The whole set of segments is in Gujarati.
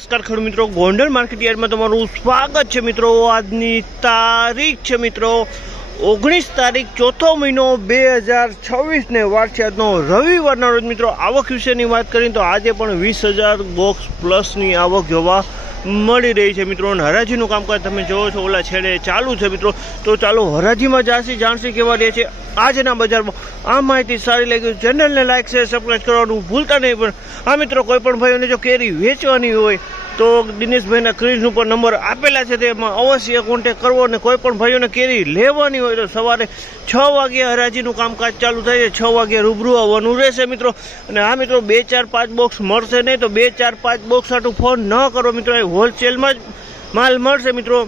નમસ્કાર ખેડૂત મિત્રો, ગોંડલ માર્કેટ યાર્ડમાં તમારું સ્વાગત છે મિત્રો। આજની તારીખ છે મિત્રો 19 તારીખ ચોથો મહિનો 2026 ને વાર છે આજનો રવિવારના રોજ મિત્રો। આવક વિશેની વાત કરીએ તો આજે પણ 20,000 બોક્સ પ્લસની આવક જોવા મળી રહી છે મિત્રો। અને હરાજીનું કામકાજ તમે જોવો છો ઓલા છેડે ચાલુ છે મિત્રો। તો ચાલો હરાજીમાં જાણસી કેવા રહે છે આજના બજારમાં। આ માહિતી સારી લાગી ચેનલને લાઈક શેર સબસ્ક્રાઈબ કરવાનું ભૂલતા નહીં। પણ આ મિત્રો કોઈ પણ ભાઈઓને જો કેરી વેચવાની હોય તો દિનેશભાઈના સ્ક્રીન ઉપર નંબર આપેલા છે તેમાં અવશ્ય કોન્ટેક કરવો। અને કોઈ પણ ભાઈઓને કેરી લેવાની હોય તો સવારે 6 વાગે હરાજીનું કામકાજ ચાલુ થાય છે। 6 વાગે રૂબરૂ આવવાનું રહેશે મિત્રો। અને આ મિત્રો 2, 4, 5 બોક્સ મળશે નહીં તો 2, 4, 5 બોક્સ સાટું ફોન ન કરો મિત્રો। એ હોલસેલમાં જ માલ મળશે મિત્રો।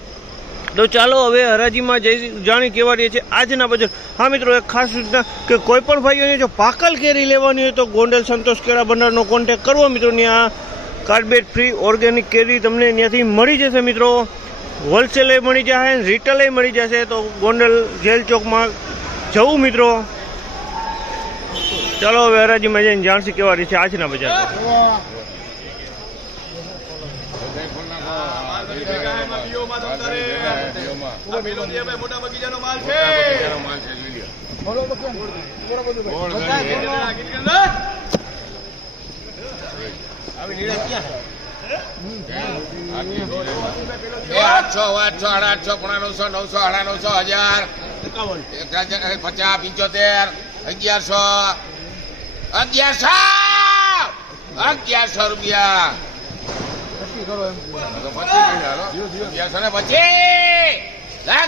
તો ચાલો હવે હરાજીમાં જાણી કેવા રહી છે આજના બજાર। હા મિત્રો એક ખાસ સૂચના કે કોઈ પણ ભાઈઓને જો પાકલ કેરી લેવાની હોય તો ગોંડલ સંતોષ કેળા ભંડારનો કોન્ટેક કરવો મિત્રો। ત્યાં કાર્બેટ ફ્રી ઓર્ગેનિક કેરી તમને ત્યાંથી મળી જશે મિત્રો। હોલસેલે મળી જશે, રિટેલે મળી જશે। તો ગોંડલ જેલ ચોકમાં જવું મિત્રો। ચાલો હવે હરાજીમાં જઈને જાણસી કેવા રહી છે આજના બજાર।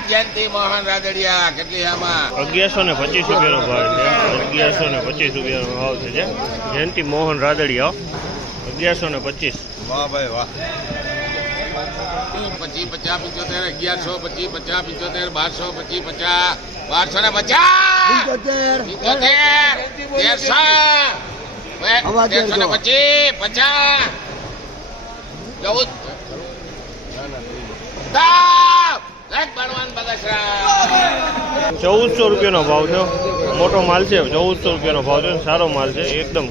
જયંતિ મોહન રાદડિયા કેટલી આમાં 1125 રૂપિયાનો ભાવ છે। 1125 રૂપિયાનો ભાવ છે જયંતિ મોહન રાદડિયા 1125। વાહ ભાઈ વાહ। 25, 50, 75, 1100, 25, 50, 75, 1200, 1400 રૂપિયાનો ભાવ છે। મોટો માલ છે 1400 રૂપિયાનો ભાવ છે। સારો માલ છે એકદમ।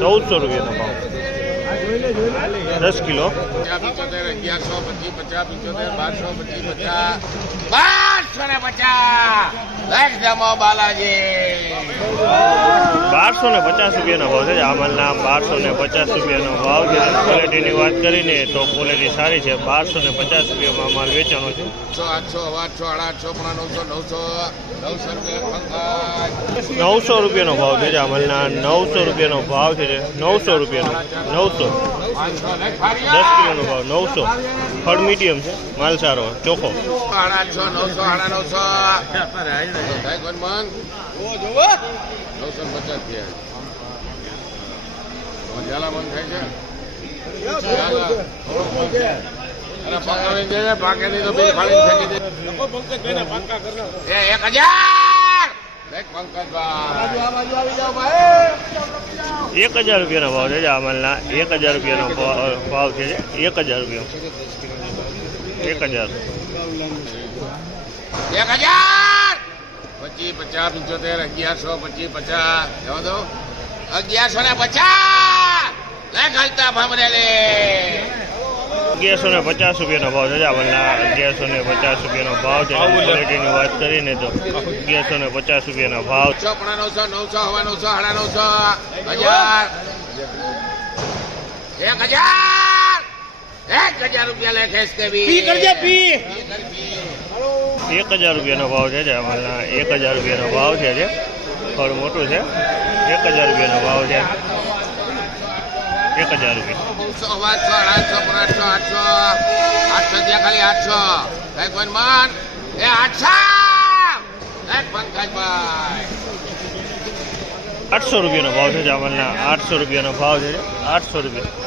1400 રૂપિયાનો ભાવ 10 કિલો। 1250 રૂપિયાનો ભાવ છે। આ માલના 1250 રૂપિયાનો ભાવ છે। ક્વોલિટીની વાત કરીને તો ક્વોલિટી સારી છે। 1250 રૂપિયામાં માલ વેચાનો છે। 900 રૂપિયાનો ભાવ છે। આ માલના 900 રૂપિયાનો ભાવ છે। 900 રૂપિયાનો 900 10 કિલોનો ભાવ 900। ફળ મીડિયમ છે, માલ સારો ચોખ્ખો। 1000 રૂપિયાનો ભાવ છે। આ માલના 1000 રૂપિયાનો ભાવ છે। 1000 રૂપિયા 1000। 25, 50, 75, 1100, 25, 50 જવા દો 1150 ઘાલતા ભામરેલે 1150 રૂપિયાનો ભાવ છે। આ માલના 1150 રૂપિયાનો ભાવ છે। ક્વોલિટીની વાત કરીને તો 1150 રૂપિયાનો ભાવ 900, 900, 900, 1000 રૂપિયા લેખે 1000 રૂપિયાનો ભાવ છે। આ માલના 1000 રૂપિયાનો ભાવ છે। ફળ મોટું છે। 1000 રૂપિયાનો ભાવ છે। 1000 રૂપિયા 800 ખાલી 800 કોઈ માન એ 800 પંકજભાઈ 800 રૂપિયાનો ભાવ છે। આ માલના 800 રૂપિયાનો ભાવ છે। 800 રૂપિયા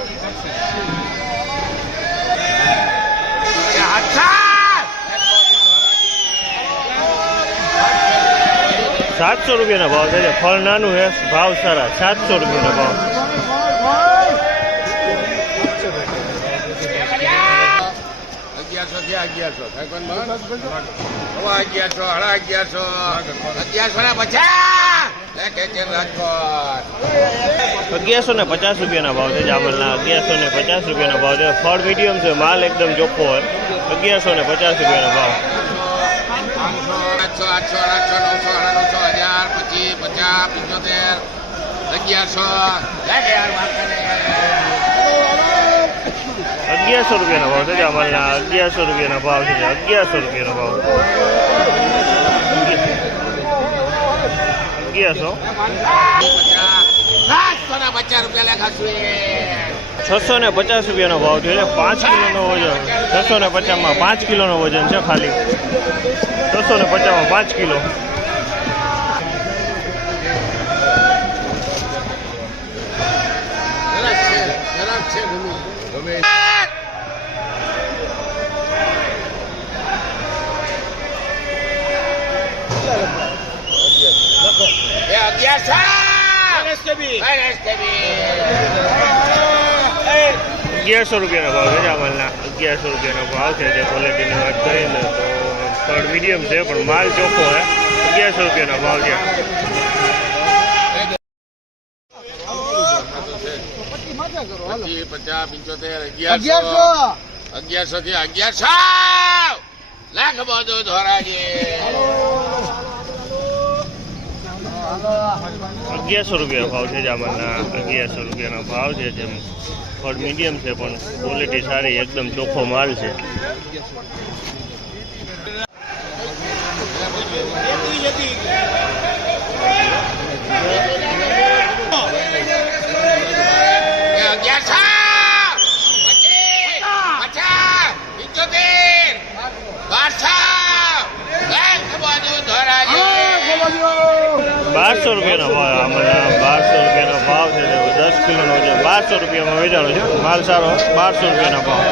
700 રૂપિયાનો ભાવ છે। ફળ નાનું છે, ભાવ સારા। 700 રૂપિયાનો ભાવ 1100 થાય કોણ બાર 1100, 1150, 1150 50 લે કેચન રાજકોટ 1150 રૂપિયાના ભાવ છે જામલના 1150 રૂપિયાના ભાવ છે ફળ મીડિયમ છે માલ એકદમ ચોખ્ખો હોય 1150 રૂપિયાનો ભાવ 800 રૂપિયાનો ભાવ છે જામલના 1100 રૂપિયાના ભાવ છે 1100 રૂપિયાનો ભાવ 1100 650 રૂપિયાનો ભાવ છે 5 કિલોનો વજન 650 માં 5 કિલોનો વજન છે ખાલી 650 માં 5 કિલો ₹1100 રૂપિયાનો ભાવ છે જામલના 1100 રૂપિયાનો ભાવ છે જે ક્વોલિટીની વાત કરીએ ને તો ફળ મીડિયમ છે પણ માલ ચોખ્ખો છે 1100 રૂપિયાનો ભાવ છે 1100 થી 1100 લાખ બધું ધોરાજી 1100 રૂપિયાનો ભાવ છે જામલના 1100 રૂપિયાનો ભાવ છે જેમ ફળ મીડિયમ છે પણ ક્વોલિટી સારી એકદમ ચોખ્ખો માલ છે ₹1200 રૂપિયાનો ભાવ આમાં 1200 રૂપિયાનો ભાવ છે 10 કિલોનો છે 1200 રૂપિયામાં વેચાણો છે માલ સારો 1200 રૂપિયાનો ભાવ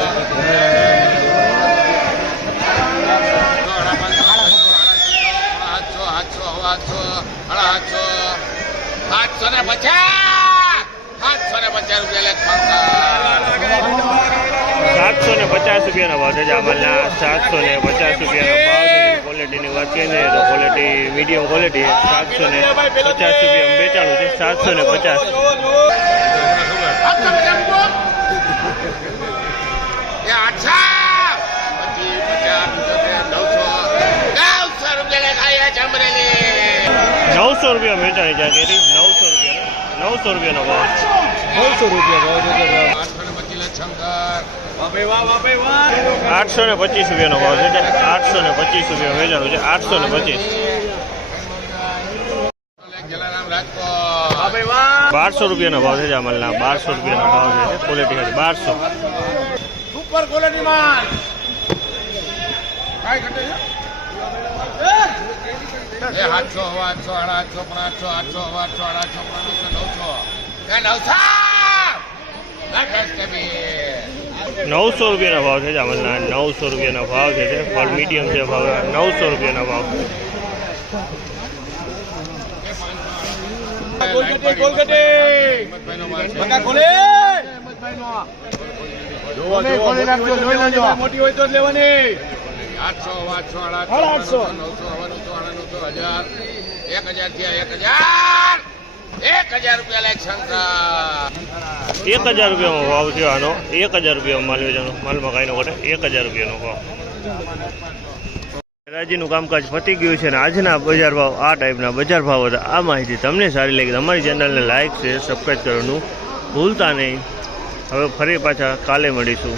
750 રૂપિયાનો ભાવ છે જામલના 750 રૂપિયાનો ભાવ છે ક્વોલિટીની વાત કરીએ તો ક્વોલિટી મીડિયમ ક્વોલિટી 750 રૂપિયામાં વેચાણું છે 900 રૂપિયા વેચાણી જાય કેરી 900 રૂપિયાનો ભાવ 900 રૂપિયા ભાવ છે 825 રૂપિયાનો ભાવ છે 825 રૂપિયા વેચાણું છે 825 1200 રૂપિયાનો ભાવ છે જામલના 1200 રૂપિયાનો ભાવ છે ક્વોલિટી 1200 સુપર ક્વોલિટી માલ કાઈ ઘટે છે 800 રૂપિયાનો ભાવ છે જામલના 900 રૂપિયાનો ભાવ છે ફળ મીડિયમ છે ભાવ 900 રૂપિયાનો ભાવ મોટી હોય તો લેવાની 800 રૂપિયા લાખ શંકર 1000 રૂપિયાનો ભાવ છે આનો 1000 રૂપિયામાં માલ વેચાનો માલમાં કાંઈ ન ઘટે 1000 રૂપિયાનો ભાવ રાજીનું કામકાજ પતી ગયું છે અને આજના બજાર ભાવ આ ટાઈપના બજાર ભાવ હતા આ માહિતી તમને સારી લાગી અમારી ચેનલને લાઇક શેર સબસ્ક્રાઈબ કરવાનું ભૂલતા નહીં હવે ફરી પાછા કાલે મળીશું